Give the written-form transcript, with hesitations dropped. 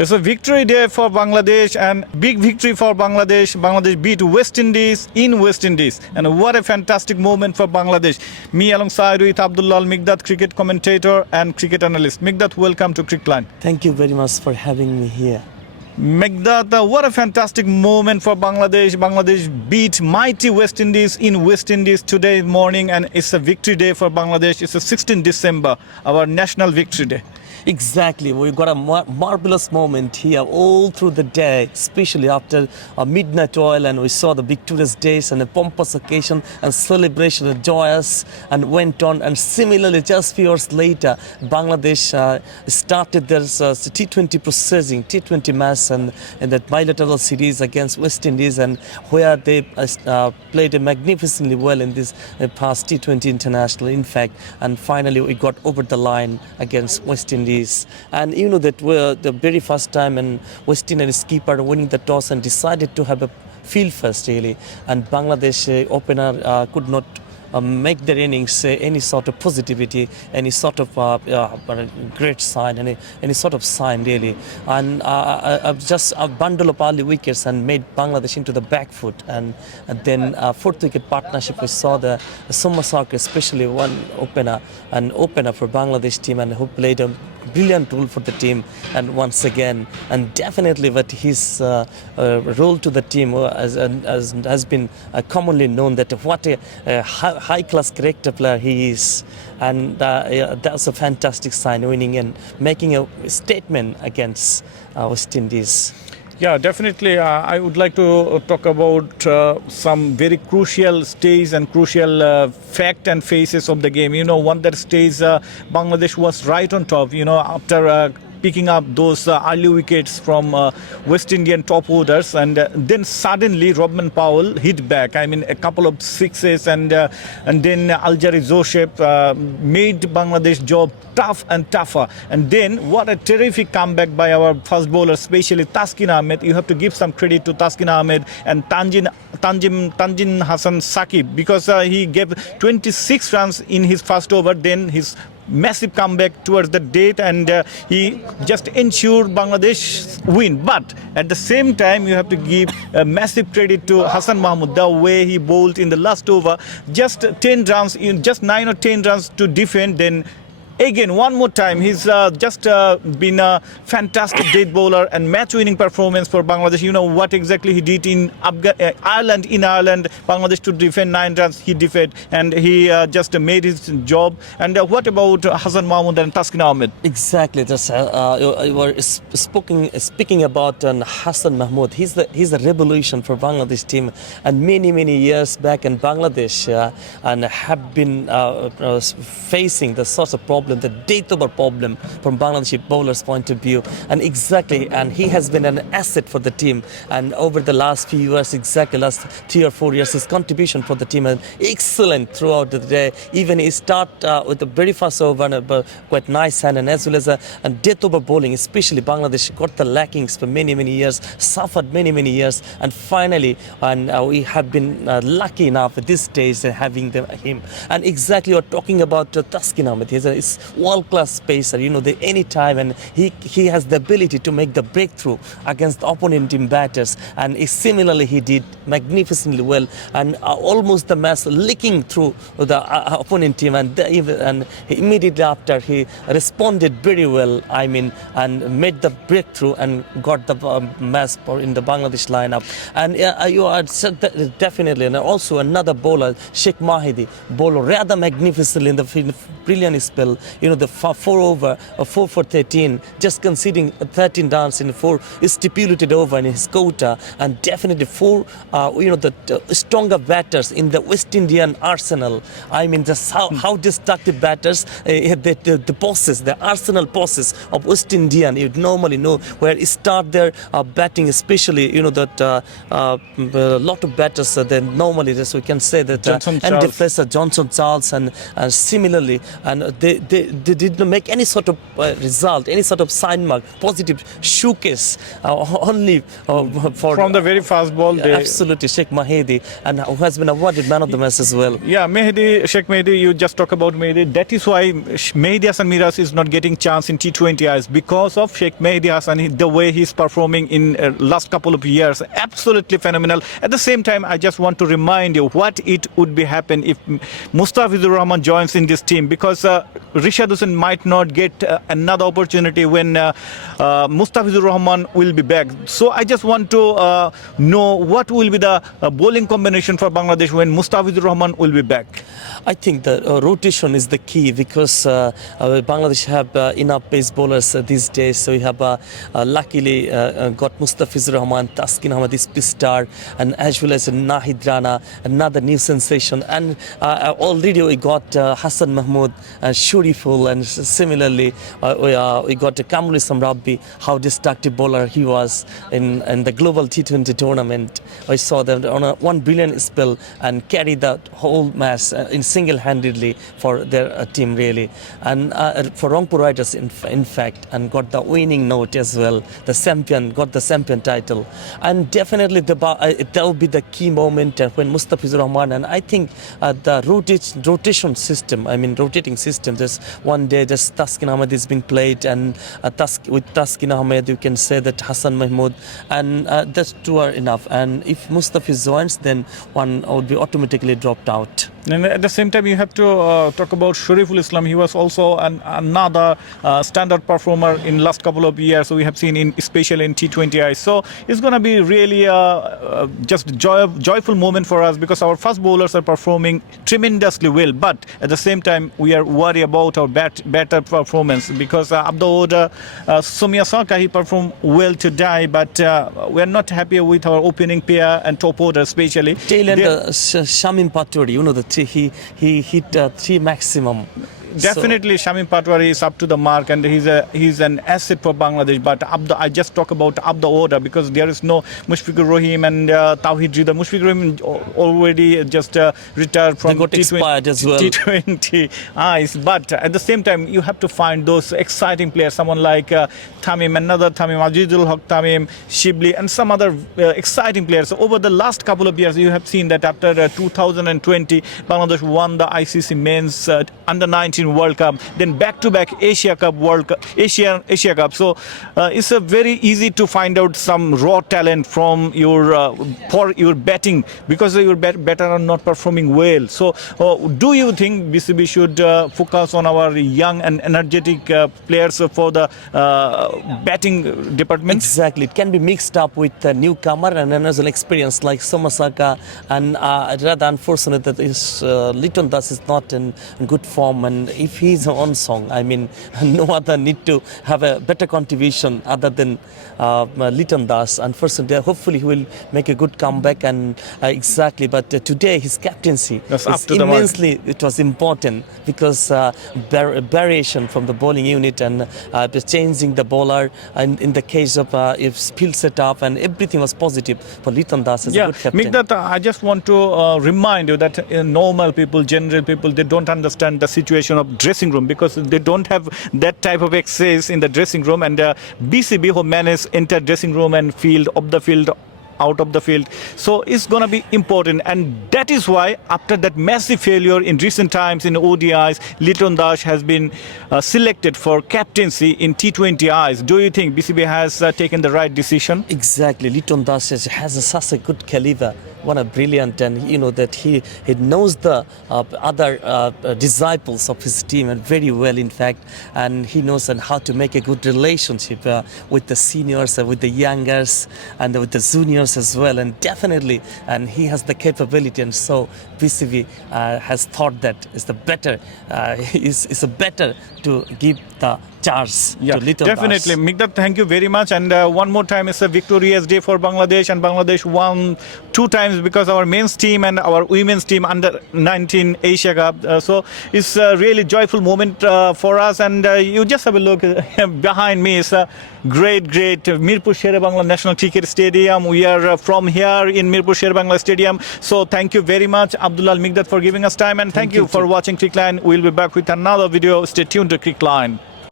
It's a victory day for Bangladesh and big victory for Bangladesh. Bangladesh beat West Indies in West Indies. And what a fantastic moment for Bangladesh. Me alongside with Abdullah Al-Migdad, cricket commentator and cricket analyst. Migdad, welcome to Crickline. Thank you very much for having me here. Migdad, what a fantastic moment for Bangladesh. Bangladesh beat mighty West Indies in West Indies today morning, and it's a victory day for Bangladesh. It's the 16th December, our national victory day. Exactly, we got a marvelous moment here all through the day, especially after a midnight oil, and we saw the victorious days and a pompous occasion and celebration, joyous, and went on. And similarly, just few hours later, Bangladesh started their T20 processing, T20 match, and in that bilateral series against West Indies, and where they played magnificently well in this past T20 international, in fact, and finally we got over the line against West Indies. And you know that we're the very first time, and West Indies keeper winning the toss and decided to have a field first really, and Bangladesh opener could not make their innings any sort of positivity, any sort of great sign, any sort of sign really, and just a bundle of early wickets and made Bangladesh into the back foot, and then fourth wicket partnership we saw the Somasark, especially one opener for Bangladesh team, and who played a brilliant role for the team, and once again, and definitely but his role to the team has been commonly known, that what a high-class character player he is, and that's a fantastic sign, winning and making a statement against West Indies. Yeah, definitely. I would like to talk about some very crucial stays and crucial fact and phases of the game. You know, one that stays, Bangladesh was right on top, you know, after picking up those early wickets from West Indian top orders, and then suddenly Robman Powell hit back. I mean, a couple of sixes, and then Aljari Joseph made Bangladesh job tough and tougher. And then what a terrific comeback by our fast bowler, especially Taskin Ahmed. You have to give some credit to Taskin Ahmed and Tanjin Hassan Saqib, because he gave 26 runs in his first over, then his massive comeback towards the date, and he just ensured Bangladesh win. But at the same time, you have to give massive credit to Hassan Mahmood, the way he bowled in the last over, just 10 runs, in just 9 or 10 runs to defend. Then again, one more time, he's just been a fantastic dead bowler and match-winning performance for Bangladesh. You know what exactly he did in Ireland. In Ireland, Bangladesh to defend 9 runs, he defended, and he just made his job. And what about Hassan Mahmood and Taskin Ahmed? Exactly. Just you were speaking about Hassan Mahmood. He's a revolution for Bangladesh team, and many years back in Bangladesh, and have been facing the sorts of problems, the death over problem from Bangladeshi bowlers' point of view, and exactly, and he has been an asset for the team. And over the last few years, exactly last 3 or 4 years, his contribution for the team is excellent throughout the day. Even he start with the very first over and a quite nice hand, and as well as a death over bowling, especially Bangladesh got the lackings for many years, suffered many years, and finally, and we have been lucky enough at this stage having him. And exactly, you're talking about Taskin Ahmed. He's a world-class pacer, you know, any time, and he has the ability to make the breakthrough against opponent team batters, and similarly he did magnificently well, and almost the match licking through the opponent team, and immediately after he responded very well, I mean, and made the breakthrough and got the match in the Bangladesh lineup. And you are definitely, and also another bowler, Sheikh Mahidi, bowler rather magnificently in the brilliant spell. You know, the 4 for 13, just conceding 13 runs in 4 stipulated over in his quota, and definitely 4, the stronger batters in the West Indian arsenal. I mean, just how destructive batters, the bosses, the arsenal bosses of West Indian, you normally know where it start their batting, especially, you know, that a lot of batters, then normally, just we can say that, and defense Johnson Charles, and similarly, and they did not make any sort of result, any sort of sign mark, positive showcase, only for From the very first ball, they, absolutely Sheikh Mahdi, and who has been awarded man of the match as well. yeah, Sheikh Mehdi, you just talk about Mehdi. That is why Mehdi Hassan Miras is not getting chance in T20Is because of Sheikh Mehdi Hassan, the way he's performing in last couple of years. Absolutely phenomenal. At the same time, I just want to remind you what it would be happen if Mustafizur Rahman joins in this team, because Rishad Hussain might not get another opportunity when Mustafizur Rahman will be back. So I just want to know what will be the bowling combination for Bangladesh when Mustafizur Rahman will be back. I think the rotation is the key, because Bangladesh have enough pace bowlers these days. So we have luckily got Mustafizur Rahman, Taskin Ahmed, speed star, and as well as Nahid Rana, another new sensation. And already we got Hassan Mahmood, Shuriful, and similarly we got Kamrul Islam Rabbi, how destructive bowler he was in the global T20 tournament. I saw them on one brilliant spell and carry the whole match in single-handedly for their team really, and for Rangpur Riders in fact, and got the winning note as well. The champion got the champion title, and definitely that will be the key moment when Mustafizur Rahman, and I think the rotation system, I mean rotating system. Just one day, just Taskin Ahmed is being played, and with Taskin Ahmed, you can say that Hassan Mahmood, and those two are enough. And if Mustafiz joins, then one would be automatically dropped out. And at the same time, you have to talk about Shariful Islam. He was also another standard performer in last couple of years. So we have seen, especially in T20I. So it's going to be really just joyful moment for us, because our fast bowlers are performing tremendously well. But at the same time, we are worried about our better performance, because Abdul Sumia Saka, he performed well today, but we are not happy with our opening pair and top order especially. Tail end Shamim Patouri, you know, he hit 3 maximum. Definitely, Shamim Patwari is up to the mark, and he's an asset for Bangladesh. But I just talk about up the order, because there is no Mushfiqur Rahim and Tawhid Rida. Mushfiqur Rahim already just retired from T20 I's. But at the same time, you have to find those exciting players, someone like Tamim, another Tamim, Ajizul Haq Tamim, Shibli, and some other exciting players. So over the last couple of years, you have seen that after 2020, Bangladesh won the ICC Men's Under-19 World Cup, then back-to-back Asia Cup Asia Cup. So it's a very easy to find out some raw talent from your for your batting, because your batter are not performing well. So do you think BCB should focus on our young and energetic players for the batting department? Exactly, it can be mixed up with a newcomer and another experience like Somasaka, and rather unfortunate that Liton Das is not in good form, and if he's on song, I mean, no other need to have a better contribution other than Liton Das. Unfortunately, hopefully he will make a good comeback, and exactly. But today his captaincy is immensely, it was important, because variation from the bowling unit and changing the bowler, and in the case of if field setup and everything was positive for Liton Das as a good captain. Mikdat, I just want to remind you that normal people, general people, they don't understand the situation of dressing room, because they don't have that type of access in the dressing room, and BCB who manage entire dressing room and field, of the field, out of the field. So it's going to be important, and that is why after that massive failure in recent times in ODIs, Liton Das has been selected for captaincy in T20Is. Do you think BCB has taken the right decision? Exactly, Liton Das has such a good caliber. What a brilliant, and you know that he knows the other disciples of his team and very well, in fact, and he knows how to make a good relationship with the seniors, with the youngers, and with the juniors as well, and definitely, and he has the capability, and so BCB has thought that it's the better, is better to give the charge to Liton definitely. Das. Mikdad, thank you very much, and one more time, it's a victorious day for Bangladesh, and Bangladesh won 2 times times because our men's team and our women's team under 19 Asia Cup. So it's a really joyful moment for us. And you just have a look behind me. It's a great Mirpur Sher-e-Bangla National Cricket Stadium. We are from here in Mirpur Sher-e-Bangla Stadium. So thank you very much, Abdullah Al-Migdad, for giving us time. And thank you for watching Crickline. We'll be back with another video. Stay tuned to Crickline.